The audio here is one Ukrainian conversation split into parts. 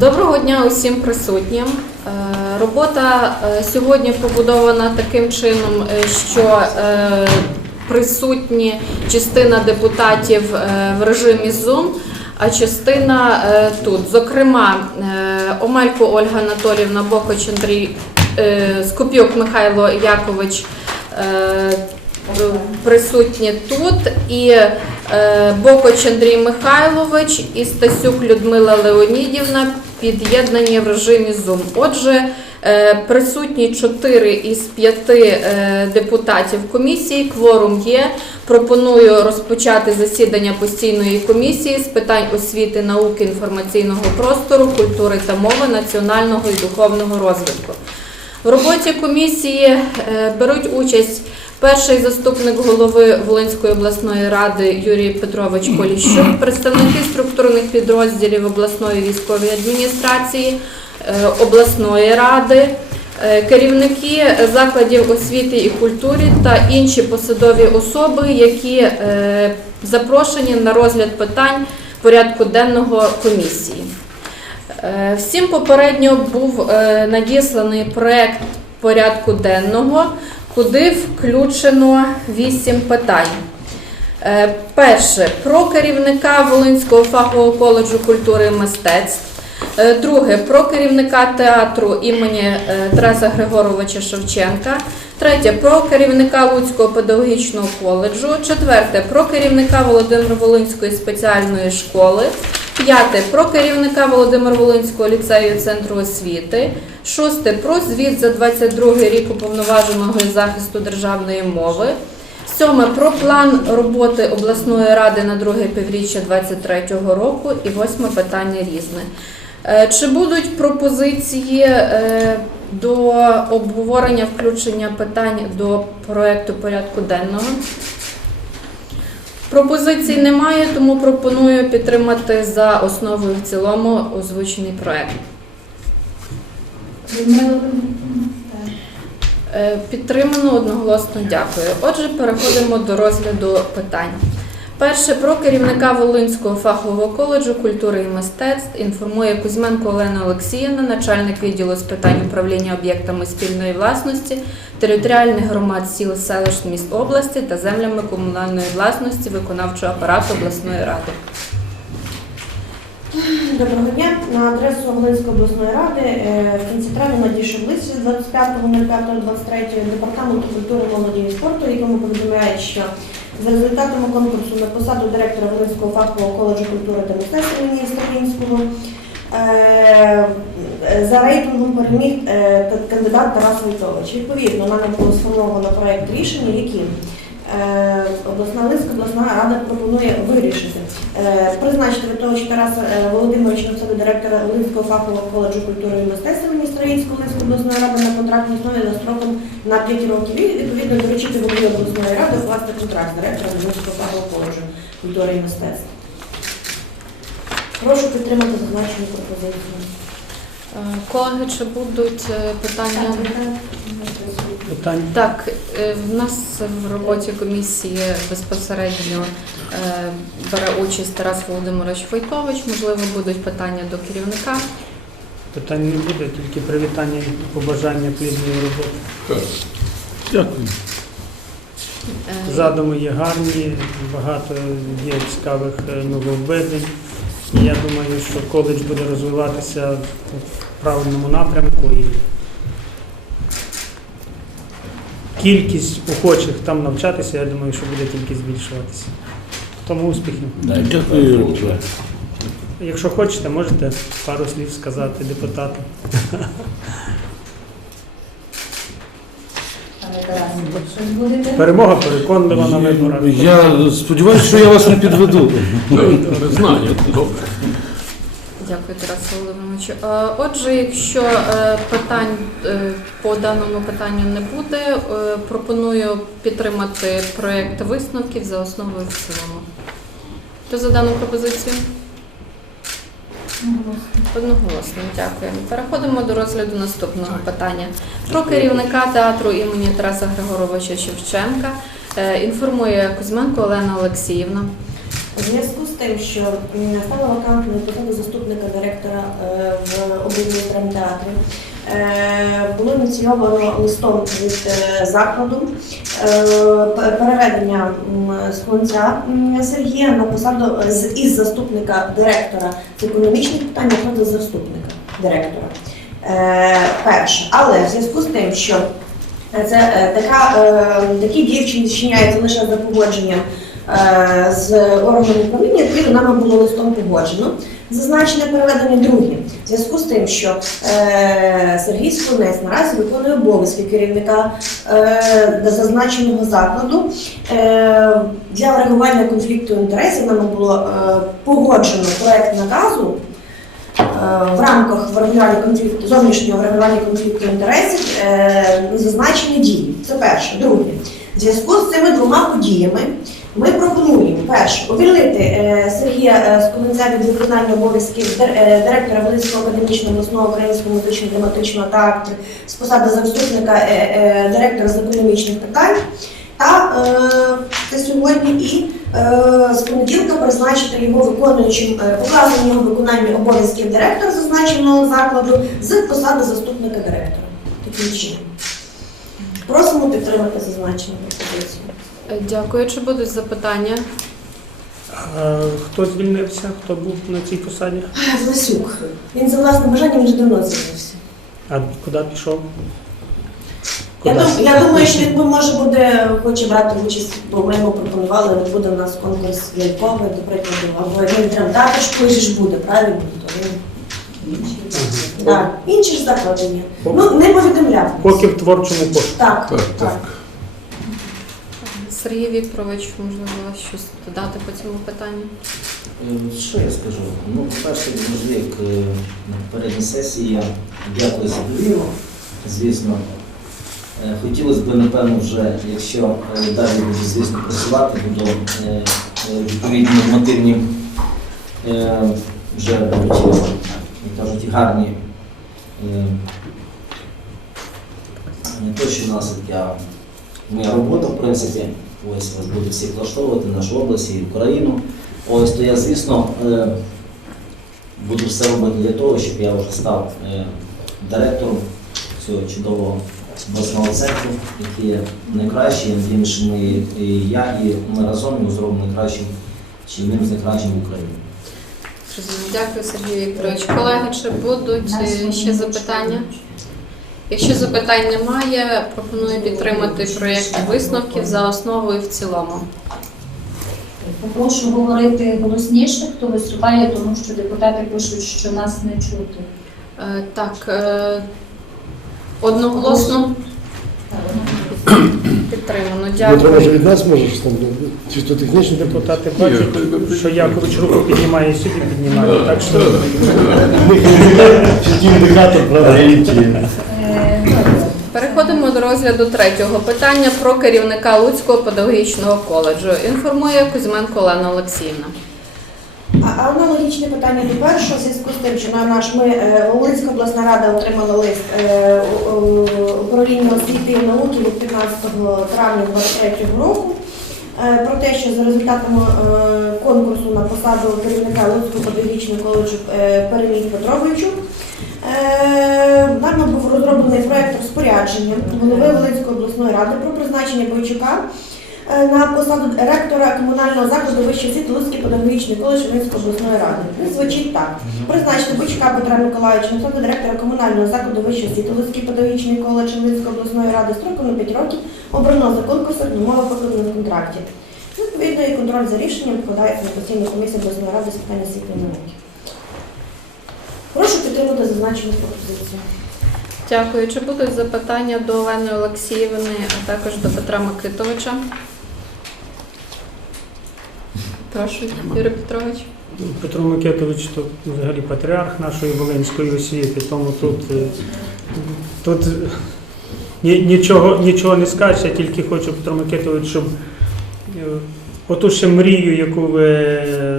Доброго дня усім присутнім. Е, Робота е, сьогодні побудована таким чином, е, що присутні частина депутатів в режимі Zoom, а частина тут. Зокрема, Омелько Ольга Анатоліївна, Бокоч Андрій, Скопюк Михайло Якович присутні тут. І Бокоч Андрій Михайлович і Стасюк Людмила Леонідівна під'єднані в режимі Zoom. Отже, е, присутні 4 із 5 е, депутатів комісії. Кворум є. Пропоную розпочати засідання постійної комісії з питань освіти, науки, інформаційного простору, культури та мови, національного і духовного розвитку. В роботі комісії е, беруть участь перший заступник голови Волинської обласної ради Юрій Петрович Поліщук, представники структурних підрозділів обласної військової адміністрації, е, обласної ради, е, керівники закладів освіти і культури та інші посадові особи, які е, запрошені на розгляд питань порядку денного комісії. Всім попередньо був надісланий проект порядку денного, куди включено вісім питань. Е, Перше про керівника Волинського фахового коледжу культури і мистецтв. Е, Друге про керівника театру імені е, Тараса Григоровича Шевченка. Третє про керівника Луцького педагогічного коледжу. Четверте про керівника Володимир Волинської спеціальної школи. П'яте про керівника Володимир Волинського ліцею центру освіти. Шосте про звіт за 22 рік уповноваженого із захисту державної мови. Сьоме про план роботи обласної ради на друге півріччя 2023 року. І восьме питання різне. Е, Чи будуть пропозиції е, до обговорення включення питань до проекту порядку денного? Пропозицій немає, тому пропоную підтримати за основу і в цілому озвучений проект. Е, Підтримано одноголосно дякую. Отже, переходимо до розгляду питань. Перше про керівника Волинського фахового коледжу культури і мистецтв інформує Кузьменко Олена Олексіївна, начальник відділу з питань управління об'єктами спільної власності, територіальних громад сіл, селищ, міст області та землями комунальної власності виконавчого апарату обласної ради. Доброго дня. На адресу Волинської обласної ради е, в кінці травня надійшов лист від 25.05.23 департаменту культури, молоді і спорту, якому повідомляють, що за результатами конкурсу на посаду директора Волинського фахового коледжу культури та мистецтва імені Стравінського е, за рейтингом переміг е, кандидат Тарас Войтович. Відповідно, нами було сформовано проект рішення, яким обласна Волинська обласна рада пропонує вирішити. Е, Призначити від того, що Тараса е, Володимировича на посаду директора Волинського фахового коледжу культури і мистецтва міністра Волинської обласної ради на контрактній основі за строком на 5 років і відповідно доручити голові обласної ради укласти контракт з директором Волинського фахового коледжу культури і мистецтва. Прошу підтримати зазначену пропозицію. Е, Колеги, чи будуть е, питання? Так, е, в нас в роботі комісії безпосередньо е, бере участь Тарас Володимирович Войтович. Можливо, будуть питання до керівника. питань не буде, тільки привітання і побажання плідної роботи. Дякую. Е, Задуми є гарні, багато є цікавих нововведень. І я думаю, що коледж буде розвиватися в правильному напрямку і кількість охочих там навчатися, я думаю, що буде тільки збільшуватися. Тому успіхів. Дякую, Якщо хочете, можете пару слів сказати депутату. Перемога переконлива на виборах. Я сподіваюся, що я вас не підведу. Знаю, добре. Дякую, Тарасу Володимировичу. Е, Отже, якщо е, питань е, по даному питанню не буде, пропоную підтримати проєкт висновків за основу і в цілому. Хто за дану пропозицію? Одноголосно, дякую. Переходимо до розгляду наступного питання. Про керівника театру імені Тараса Григоровича Шевченка інформує Кузьменко Олена Олексіївна. У зв'язку з тим, що стала вакантною посада заступника директора е, в обласному драмтеатрі, е, було ініційовано листом від е, закладу переведення м, Склонця Сергія на посаду із заступника директора. З економічних питань посаду заступника директора. Перше, але в зв'язку з тим, що це така, такі дії вчиняються лише за погодженням з органами управління, відповідно нами було листом погоджено. Зазначене переведення друге. В зв'язку з тим, що е, Сергій Склонець наразі виконує обов'язки керівника е, зазначеного закладу. Е, для врегулювання конфлікту інтересів нами було е, погоджено проект наказу е, в рамках конфлікту зовнішнього врегулювання конфлікту інтересів е, зазначені дії. Це перше. Друге, в зв'язку з цими двома подіями ми пропонуємо перше увільнити е, Сергія е, Сколенця від виконання обов'язків е, директора Волинського академічного обласного українського музично драматичного театру з посади заступника е, е, директора з економічних питань. Та е, це сьогодні і е, з понеділка призначити його виконуючим е, показані його виконання обов'язків директора зазначеного закладу з посади заступника директора. Таким чином. Просимо підтримати зазначену пропозицію. Е, Дякую. Чи будуть запитання? А Хто звільнився, хто був на цій посаді? Власюк. Він за власним бажанням вже давно звільнився. А куди пішов? Я, Куди? дум, я думаю, що він може буде хоче брати участь, бо ми йому пропонували, от буде у нас конкурс ляльковий, до прикладу, або він треба також ж буде, правильно? То він так, інші ж заклади є. Ну не повідомляв. Поки в творчому пошуку. Так, Так, так. Сергій Вікторович, можливо, щось додати по цьому питанню? Е, Що я скажу? Ну, по-перше, як е, на попередній сесії я дякую за довіру. Звісно, Е, хотілося б, напевно, вже, якщо далі буду, звісно, працювати, буду відповідні нормативні вже кажуть, гарні не то, наслідки, а моя робота, в принципі, ось вас буде всіх влаштовувати, нашу область і Україну. Ось то я, звісно, е, буду все робити для того, щоб я вже став е, директором цього чудового обласного центру, який є найкращий, тим, що ми і я, і ми разом його зробимо найкращим, чи одним з найкращим в Україні. Дякую, Сергій Вікторович. Колеги, чи будуть е, ще запитання? Якщо запитань немає, пропоную підтримати проєкт висновків за основу і в цілому. Попрошу говорити голосніше, хто виступає, тому що депутати пишуть, що нас не чути. Е, Так, е, одноголосно підтримано. Може Дякую. від нас можеш там чисто технічно Депутати бачать, що Якович руку піднімає і собі піднімає. Так що чіткий індикатор правда. Е. Переходимо до розгляду третього питання про керівника Луцького педагогічного коледжу. Інформує Кузьменко Олена Олексіївна. Аналогічне питання до першого, в зв'язку з тим, що на наш ми е, Волинська обласна рада отримала лист е, управління освіти і науки від 15 травня 2023 року е, про те, що за результатами е, конкурсу на посаду керівника Луцького педагогічного коледжу е, Петровичу. Е, Нами був розроблений проект розпорядження голови Волинської обласної ради про призначення Бойчука е, на посаду ректора комунального закладу вищої освіти Луцький педагогічний коледж Волинської обласної ради. Він звучить так. Призначити Бойчука Петра Миколаївича на посаду директора комунального закладу вищої освіти Луцький педагогічний коледж Волинської обласної ради строком на 5 років обрано за конкурсом умови покладених в контракті. Відповідно, і контроль за рішенням вкладається на постійну комісію обласної ради з питань освіти науки. Прошу підтримати зазначену пропозицію. Дякую. Чи будуть запитання до Олени Олексіївни, а також до Петра Микитовича? Прошу, Юрій Петрович. Петро Микитович то взагалі патріарх нашої волинської освіти, тому тут, е, тут нічого, нічого не скажеш, я тільки хочу, Петро Микитович, щоб е, оту ще мрію, яку ви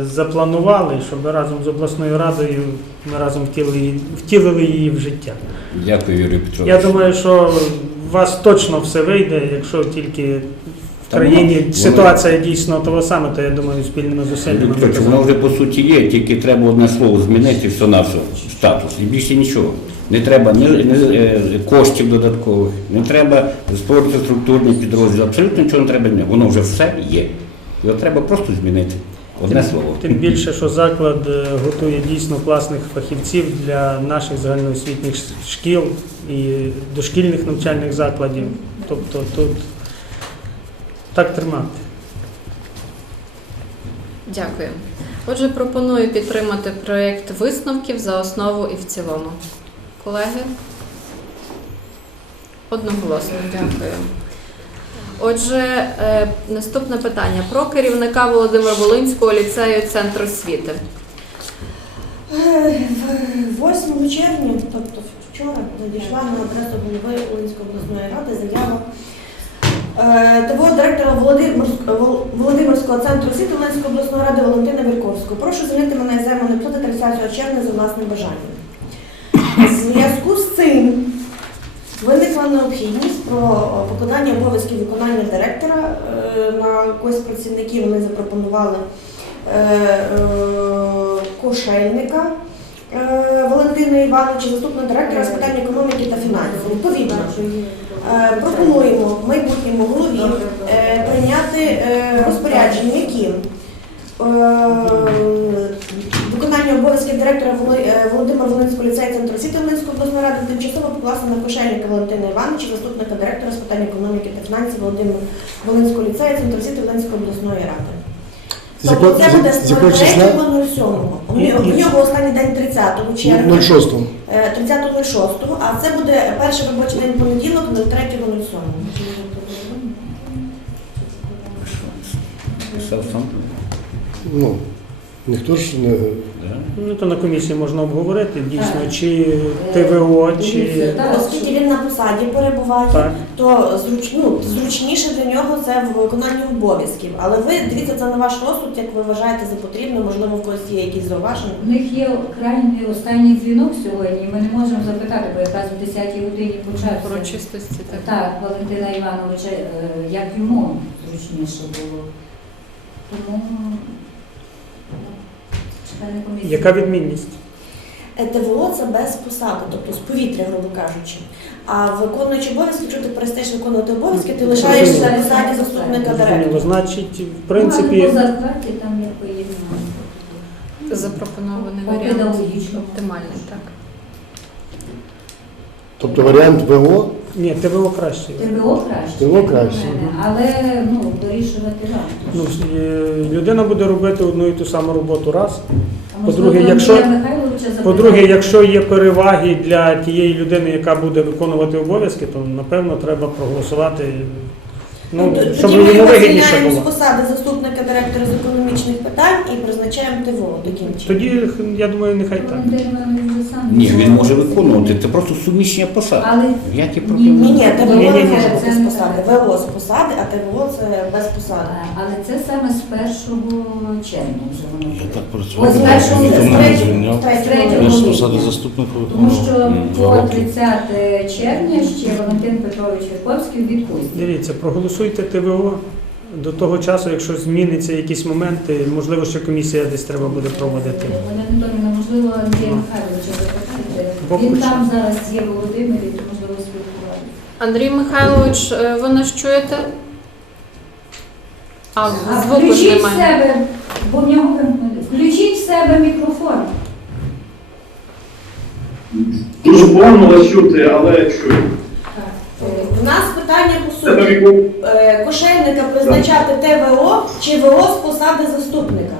запланували, щоб разом з обласною радою ми разом втілили, її- втілили її в життя. Дякую, Юрій Петрович. Я думаю, що у вас точно все вийде, якщо тільки в країні ситуація дійсно того саме, то я думаю, спільними зусиллями. ми воно вже по суті є, тільки треба одне слово змінити все на все, статус. І більше нічого. Не треба ні, ні, е, коштів додаткових, не треба створити структурний підрозділ. Абсолютно нічого не треба. Воно вже все є. Його треба просто змінити. Одне слово. Тим більше, що заклад е, готує дійсно класних фахівців для наших загальноосвітніх шкіл і дошкільних навчальних закладів. Тобто тут так тримати. Дякую. Отже, пропоную підтримати проєкт висновків за основу і в цілому. Колеги? Одноголосно, дякую. Отже, е, наступне питання про керівника Володимира Волинського ліцею Центру освіти. Е, 8 червня, тобто вчора, надійшла на адресу голови Волинської обласної ради заява е, того директора Володимирського, центру освіти Волинської обласної ради Валентина Вірковського. Прошу звільнити мене з займаної плати 30 червня за власним бажанням. В зв'язку з цим виникла необхідність про виконання обов'язків виконання директора е, на когось працівників. Вони запропонували е, е, Кошельника Валентина Івановича, заступника директора з питань економіки та фінансів. Відповідно, пропонуємо в майбутньому голові прийняти розпорядження, е, виконання обов'язків директора е, Володимира Волинського ліцею Центру освіти Волинської обласної ради тимчасово покласти на Кошельника Валентина Івановича, заступника директора з питань економіки та фінансів Володимира Волинського ліцею Центру освіти Волинської обласної ради. Тобто це буде з- з з якого числа? 03.07. У нього- останній день 30 червня, 06. е, 30.06, а це буде перший робочий день понеділок 03.07. Ну, ніхто ж не... Ну то на комісії можна обговорити дійсно, чи ТВО, чи Так. Оскільки він на посаді перебуває, так. то зруч, ну, зручніше для нього це в виконанні обов'язків. Але ви дивіться це на ваш розсуд, як ви вважаєте за потрібне, можливо, в когось є якісь зауваження. У них є крайній останній дзвінок сьогодні, і ми не можемо запитати, бо якраз в 10-й годині почався. Урочистості так. Так, Валентина Івановича, е, як йому зручніше було. Тому члени комісії. Яка відмінність? Е, ТВО це без посади, тобто з повітря, грубо кажучи. А виконуючи обов'язки, якщо ти перестаєш виконувати обов'язки, ти лишаєшся на посаді заступника директора. Значить, в Ну, принципі, по зарплаті там є поєднання. Запропонований варіант педагогічному. оптимальний, так. Тобто варіант ВО, ні, ТВО краще. ТВО краще. ТВО краще. Але ну, вирішувати вам. Ну, е, людина буде робити одну і ту саму роботу раз. По-друге, якщо-? По-друге, якщо є переваги для тієї людини, яка буде виконувати обов'язки, то напевно треба проголосувати. Ну, Т- щоб Тоді ми йому його вигідніше звільняємо з було. посади заступника директора з економічних питань і призначаємо ТВО таким чином. Тоді, я думаю, нехай так. Ні, він може виконувати. Це просто суміщення посад. Але Які ні, проблеми? Ні, ні, ТВО Ні, не ні, ні. може бути Це з посади. ВО з посади, а ТВО це без посади. Але це саме з 1 червня вже воно Я буде. так Ось першого ніхто мене не з звільняв. третього Я з грудня. посади заступника Тому виконував що м, по роки. 30 червня ще Валентин Петрович Вірковський у відпустці. Дивіться, проголосуйте ТВО до того часу, якщо зміниться якісь моменти, можливо, ще комісія десь треба буде проводити. Антонівна, можливо, Андрія Михайловича запитати. Він там зараз є в Володимирі, то можливо спілкувати. Андрій Михайлович, е, ви нас чуєте? А, А звуку включіть в немає. себе, бо в нього. Включіть в себе мікрофон. Дуже погано вас чути, але чую. У нас питання по суті. Е, Кошельника призначати ТВО чи ВО з посади заступника?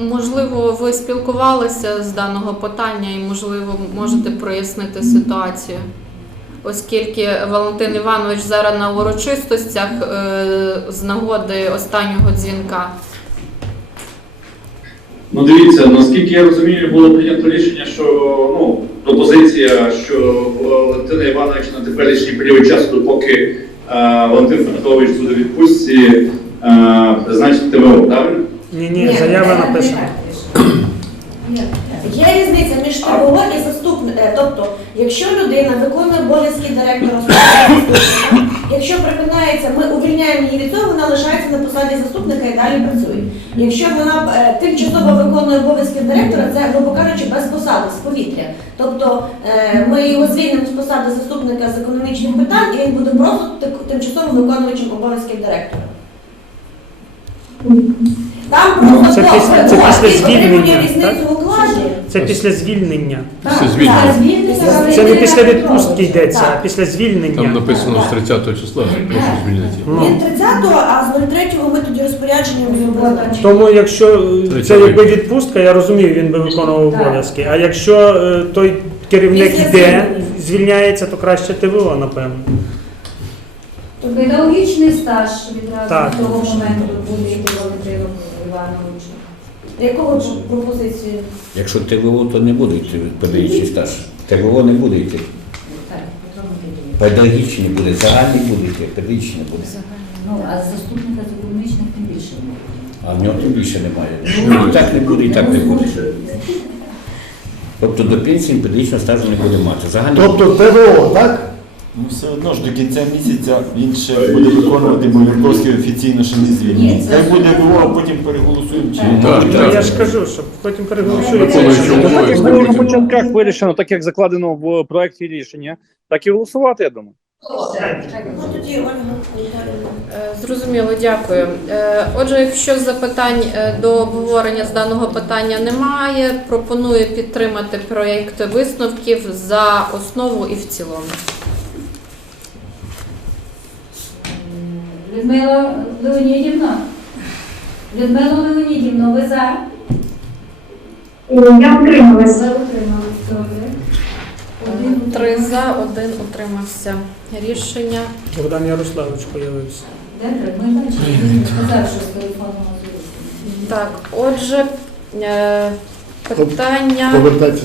Можливо, ви спілкувалися з даного питання і, можливо, можете прояснити ситуацію. Оскільки Валентин Іванович зараз на урочистостях е, з нагоди останнього дзвінка. Ну дивіться, наскільки я розумію, було прийнято рішення, що ну пропозиція, що Валентина Івановича на теперішній період часу, допоки е, Валентин Федорович буде відпустці, е, призначити ТВО, правильно? Ні, ні, заява написана. Ні. Є різниця між ТВО і заступник е, тобто, якщо людина виконує обов'язки директора якщо припинається, ми увільняємо її від цього, вона лишається на посаді заступника і далі працює. Якщо вона е, тимчасово виконує обов'язки директора, це, грубо кажучи, без посади, з повітря. Тобто е, ми його звільнимо з посади заступника з економічних питань, і він буде просто тимчасово виконуючим обов'язків директора. Там Ну, просто це після- це після звільнення, так? Це після звільнення. Після звільнення. звільнення. Це не після відпустки йдеться, Так. а після звільнення. Там написано з 30 числа, прошу звільнити. Ну. Він 30-го, а з 03-го ми тоді розпорядженням зробили. Тому якщо е, це якби відпустка, я розумію, він би виконував обов'язки. А якщо е, той керівник Після йде, звільнення. звільняється, то краще ТВО, напевно. То педагогічний стаж відразу Так. з того моменту буде йти Валентину Івановичу. Якого пропозиції? Якщо ТВО, то не буде йти педагогічний стаж. ТВО не буде йти. Так, Педагогічний буде, загальний буде йти, педагогічний буде. Ну, а заступника з економічних тим більше не буде. А в нього тим більше немає. Ну, І так не буде, і так не буде. Тобто до пенсії педагогічного стажу не буде мати. Загальний Тобто ТВО, так? Ну все одно ж до кінця місяця він ще буде виконувати, бо Юрковський офіційно ще не Ні, звільнений. Хай буде ВО, а потім переголосуємо чи Так. Так, Ну, так. я ж кажу, що потім переголосується. Виконуючий Так як було на початках вирішено, так як закладено в проєкті рішення, так і голосувати, я думаю. Ну. Е, Зрозуміло, дякую. Е, Отже, якщо запитань е, до обговорення з даного питання немає, пропоную підтримати проєкт висновків за основу і в цілому. Людмила Леонідівна? Людмила Леонідівна, ви за? Я утрималася. Ви добре. Один Три за, один утримався. Рішення. Богдан Ярославович появився. Добре, ми бачимо, він сказав, що з телефоном. Так, отже, е, питання повертаємо.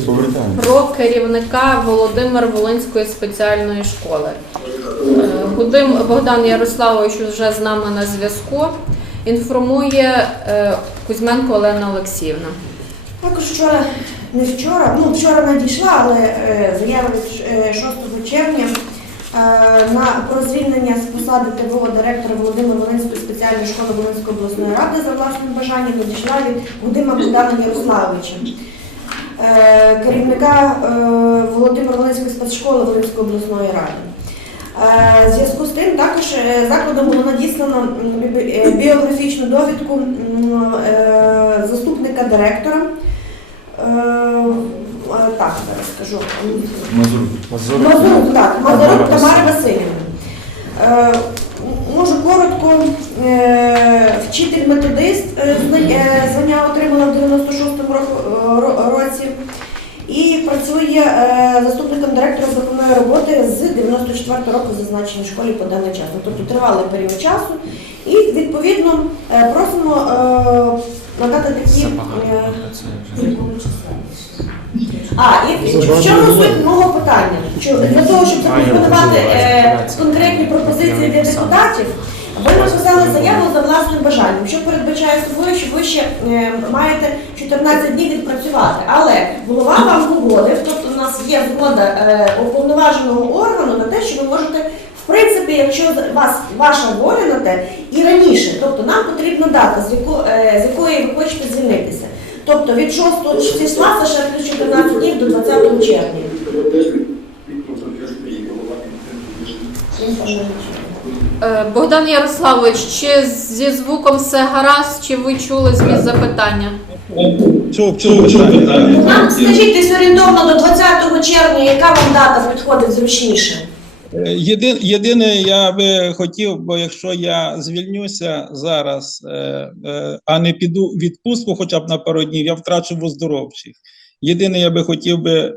про керівника Володимир Волинської спеціальної школи. Гудим Богдан Ярославович вже з нами на зв'язку. Інформує е, Кузьменко Олена Олексіївна. Також вчора, не вчора, ну вчора надійшла, але е, заява від е, 6 червня е, на про звільнення з посади ТВО директора Володимира Волинської спеціальної школи Волинської обласної ради за власним бажанням надійшла від Гудима Богдана Ярославовича. Керівника Володимира Волинської спецшколи Волинської обласної ради. Е, В зв'язку з тим також е, закладом було надіслано е, біографічну довідку заступника директора. Так, зараз скажу. Мазур. Мазурук, так, Мазурук Тамара Васильівна. Можу коротко, вчитель-методист звання отримала в 96-му ро- ро- році і працює е, заступником директора з виховної роботи з 94 року в зазначеній школі по даний час. Тобто тривалий період часу. І відповідно е, просимо е, надати такі. а, і в чому суть мого питання? Що для того, щоб запропонувати конкретні пропозиції для депутатів, ви написали заяву за власним бажанням, що передбачає собою, що ви ще е, маєте 14 днів відпрацювати. Але голова вам погодив, тобто у нас є згода е, уповноваженого органу на те, що ви можете, в принципі, якщо вас ваша воля на те, і раніше, тобто нам потрібна дата, з, яко, е, з якої ви хочете звільнитися. Тобто від 6 числа це ще плюс 14 днів до 20 червня. Е, Богдан Ярославович, чи зі звуком все гаразд, чи ви чули зміст запитання? Чув, чув, чув. Нам скажіть десь орієнтовно до 20 червня, яка вам дата підходить зручніше? Єдине, єдине, я би хотів, бо якщо я звільнюся зараз, е, е, а не піду в відпустку хоча б на пару днів, я втрачу в оздоровчих. Єдине, я би хотів би е,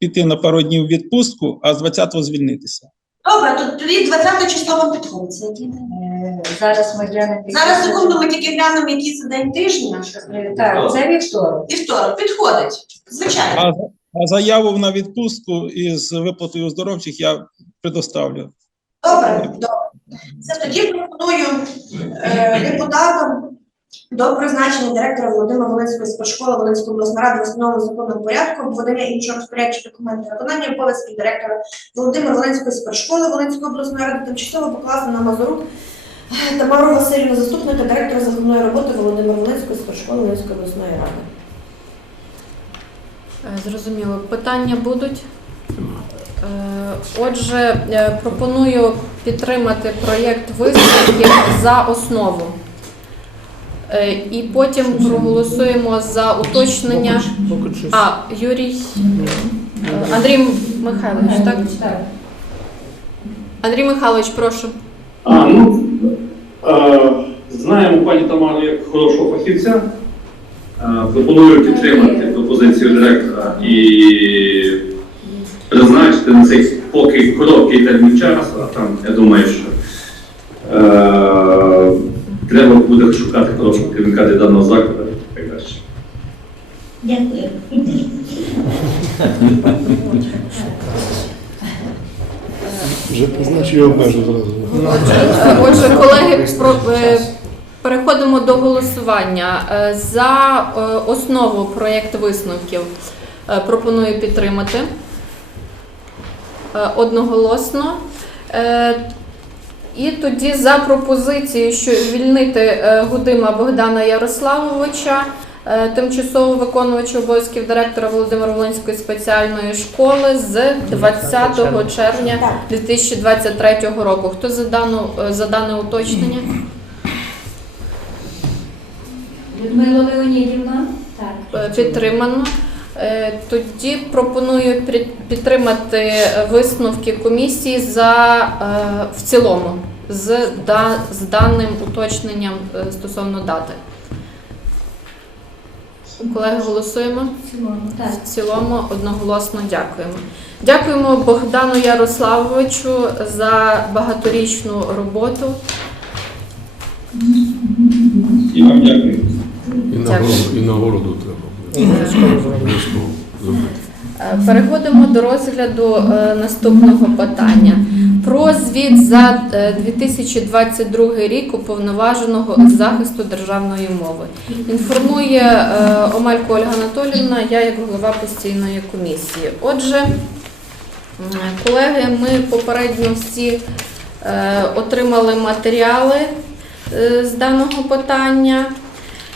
піти на пару днів в відпустку, а з 20-го звільнитися. Добре, то тоді 20 число вам підходить. Е, Зараз ми глянемо. Зараз секунду ми тільки глянемо, який це день тижня. Е, Так, це вівторок. Вівторок, підходить. Звичайно. А, а заяву на відпустку із виплатою оздоровчих я предоставлю. Добре, добре. Це тоді пропоную е, депутатам До призначення директора Володимира Волинської спортшколи Волинської обласної ради в основному законному порядку, введення іншого розпорядчих документів, виконання обов'язків директора Володимира Волинської спортшколи Волинської обласної ради тимчасово покласти на Мазурук е, Тамару Васильівну, заступника директора захисної роботи Володимира Волинської спортшколи Волинської обласної ради. Е, Зрозуміло. Питання будуть? Е, Отже, е, пропоную підтримати проєкт висновків за основу. Е, І потім проголосуємо за уточнення. А, Юрій Андрій Михайлович, так? Андрій Михайлович, прошу. А, ну, е, знаємо пані Тамару як хорошого фахівця. Е, пропоную підтримати пропозицію директора і призначити на цей поки короткий термін часу, а там я думаю, що треба буде шукати хорошого керівника для даного закладу і так далі. Дякую. Вже призначив і обмежив зразу. Е, Отже, колеги, про- е, переходимо до голосування. Е, За е, основу проєкт висновків пропоную підтримати одноголосно. І тоді за пропозицією, що звільнити е, Гудима Богдана Ярославовича, е, тимчасово виконувача обов'язків директора Володимира Волинської спеціальної школи з 20 червня 2023 року. Хто за, дану, е, за дане уточнення? Людмила Леонідівна? Так. Підтримано. Е, Тоді пропоную під- підтримати висновки комісії за е, в цілому з, да- з даним уточненням е, стосовно дати. Колеги, голосуємо. В цілому, одноголосно дякуємо. Дякуємо Богдану Ярославовичу за багаторічну роботу. І вам дякую. І нагороду, і нагороду треба. Обов'язково зробити. Е, Переходимо до розгляду е, наступного питання. Про звіт за е, 2022 рік уповноваженого з захисту державної мови. Інформує е, Омелько Ольга Анатоліївна, я як голова постійної комісії. Отже, колеги, ми попередньо всі е, отримали матеріали е, з даного питання.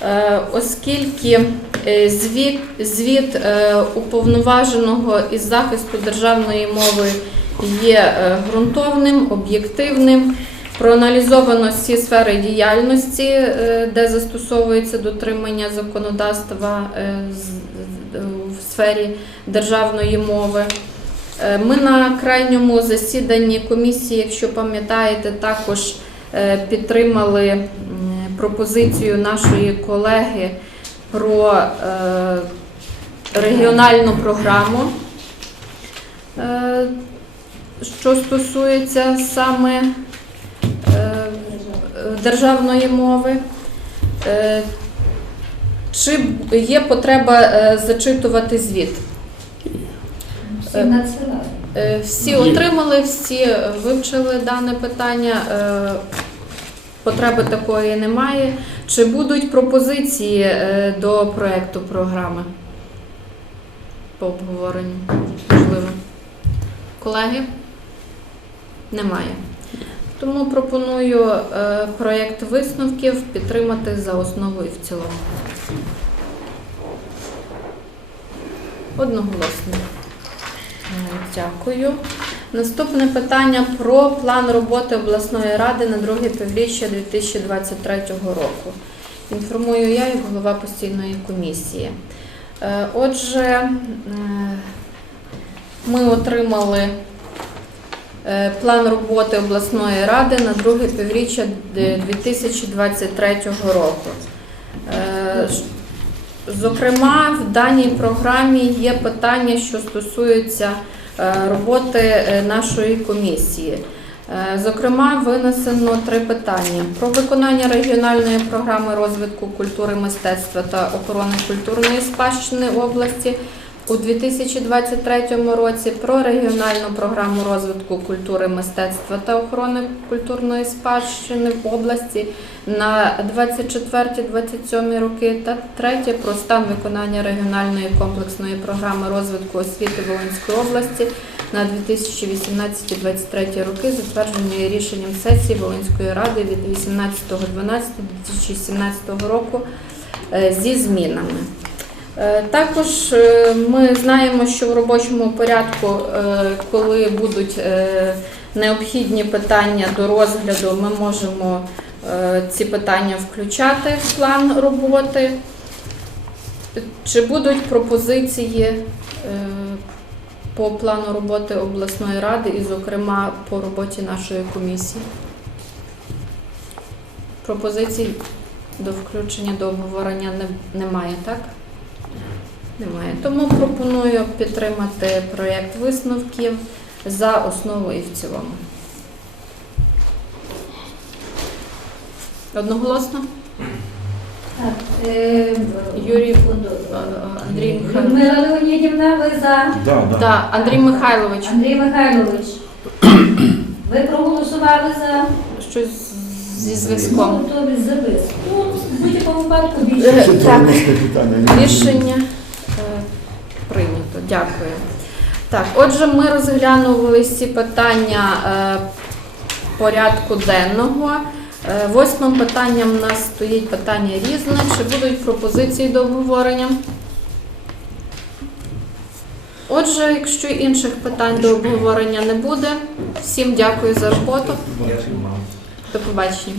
Е, Оскільки е, звіт, звіт е, уповноваженого із захисту державної мови є е, ґрунтовним, об'єктивним, проаналізовано всі сфери діяльності, е, де застосовується дотримання законодавства е, в сфері державної мови. Е, Ми на крайньому засіданні комісії, якщо пам'ятаєте, також е, підтримали пропозицію нашої колеги про е, регіональну програму, е, що стосується саме е, державної мови. Е, Чи є потреба е, зачитувати звіт? Всі надсилали. Е, Всі отримали, всі вивчили дане питання. е, Потреби такої немає. Чи будуть пропозиції е, до проекту програми по обговоренню? Можливо. Колеги? Немає. Тому пропоную е, проєкт висновків підтримати за основу і в цілому. Одноголосно. Е, Дякую. Наступне питання про план роботи обласної ради на друге півріччя 2023 року. Інформую я як голова постійної комісії. Е, Отже, е, ми отримали е, план роботи обласної ради на друге півріччя 2023 року. Зокрема, в даній програмі є питання, що стосуються роботи е, нашої комісії. Е, Зокрема, винесено три питання: про виконання регіональної програми розвитку культури, мистецтва та охорони культурної спадщини області, у 2023 році про регіональну програму розвитку культури, мистецтва та охорони культурної спадщини в області на 24-27 роки та третє про стан виконання регіональної комплексної програми розвитку освіти Волинської області на 2018-2023 роки, затвердженої рішенням сесії Волинської ради від 18.12.2017 року е, зі змінами. Е, Також е, ми знаємо, що в робочому порядку, е, коли будуть необхідні питання до розгляду, ми можемо ці питання включати в план роботи. Чи будуть пропозиції по плану роботи обласної ради і, зокрема, по роботі нашої комісії? Пропозицій до включення до обговорення немає, так? Немає. Тому пропоную підтримати проєкт висновків за основу і в цілому. Одноголосно? Так, е, Юрій Андрій Михайлович. Людмила Леонідівна, ви за? Да, да. Так, Андрій Михайлович. Андрій Михайлович. Ви проголосували за Щось зі зв'язком. готові запис. Ну, в будь-якому випадку Е, більше. Так. питання. Рішення е. Дякую. Так, отже, ми розглянули всі питання е, порядку денного. Е, Восьмим питанням у нас стоїть питання різне. Чи будуть пропозиції до обговорення? Отже, якщо інших питань до обговорення не буде, всім дякую за роботу. До побачення.